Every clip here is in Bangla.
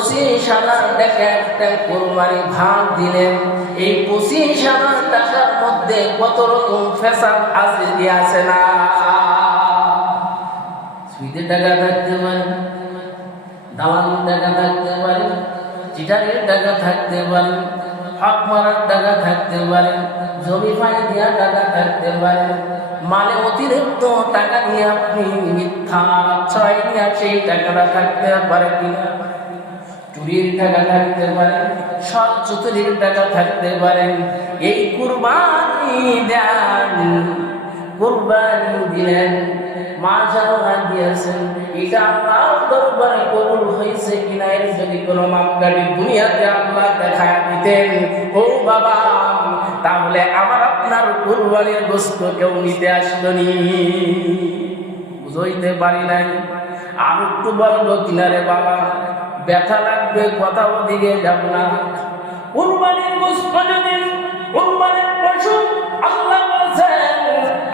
25,000 টাকা একটা কুরবানি ভাগ দিলেন। এই 25,000 টাকার মধ্যে কত রকম ফ্যাসাদ আছে না? সুদের টাকা থাকতে পারে, দালালির টাকা থাকতে পারে, চিটারের টাকা থাকতে পারে, হক মারার টাকা থাকতে পারে, জমি ফাঁকি দেওয়ার টাকা থাকতে পারে, মানে অতিরিক্ত টাকা নিয়ে আপনি মিথ্যা আশ্রয় নিয়ে সেই টাকাটা থাকতে পারে কিনা, চুরির টাকা থাকতে পারে, সৎ চতুরির টাকা থাকতে পারে। এই কুরবানি দেন, কুরবানি দিলেন, মা জানা দিয়েছেন, এটা আল্লাহর দরবারে কবুল হয়েছে কিনা এর যদি কোনো মাপকাঠি দুনিয়াতে আল্লাহ দেখায় দিতেন, ও বাবা, তাহলে আমার আপনার কুরবানির গোশত কেউ নিতে আসতনি। বুঝতে পারি নাই। আর একটু বলবো কিনারে বাবা, ব্যথা লাগবে, কথা ওদিকে যাব না। কুরবানির গোশত যদি, কুরবানির পশু আল্লাহ বলেছেন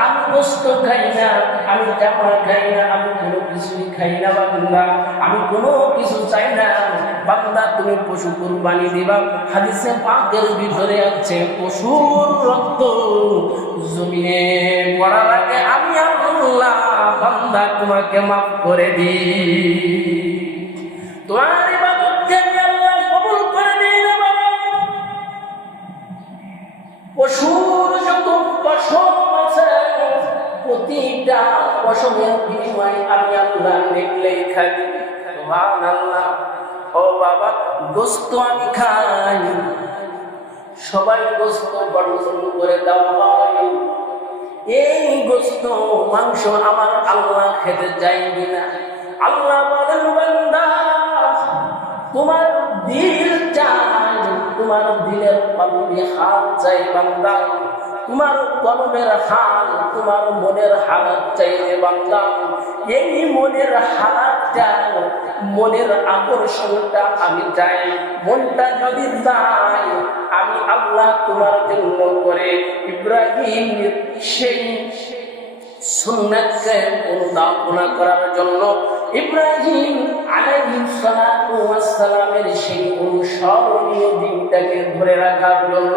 আমি গোশত খাই না, আমি জামা খাই না, আমি কোনো কিছুই খাই না বান্দা, আমি কোনো কিছু চাই না বান্দা, তুমি পশু কুরবানি দিবা। হাদিসে পাকের ভিতরে আছে পশুর রক্ত জমিনে পড়ার আগে আমি আল্লাহ বান্দা তোমাকে মাফ করে দিই, তোমার ইবাদতকে আল্লাহ কবুল করে দিই না বাবা। পশুর যত পশম আছে প্রতিটা পশমের বিনিময়ে আমি আল্লাহ দেখলেই খাই। সুবহানাল্লাহ। ও বাবা, গোশত আমি খাই, সবাই গোশত বর্ণন করে দেওয়া হয়। এই গোশত মাংস আমার আল্লাহ খেতে চাইবে না। আল্লাহ বলেন বান্দা, তোমার দিল চাই, তোমার দিলের কলবে হাল চাই বান্দা, তোমার কলবের হাল, তোমার মনের হালাত চাইলে বান্দা, এই মনের হালাতটা, মনের আকর্ষণটা আমি চাই। মনটা যদি চাই, আমি আল্লাহ তোমার জন্য করে ইব্রাহিম সেই সুন্নাতকে অনুধাবন করার জন্য, ইব্রাহিম আলাইহিস সালাতু ওয়াস সালামের সেই অনুসরণীয় দিনটাকে ধরে রাখার জন্য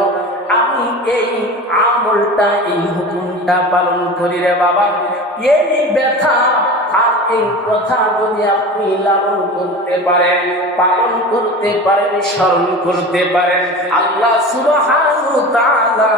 আমি এই আমলটা, এই হুকুমটা পালন করি রে বাবা। এই ব্যথা আর এই কথা যদি আপনি লালন করতে পারেন, পালন করতে পারেন, স্মরণ করতে পারেন, আল্লাহ সুবহানাহু ওয়া তাআলা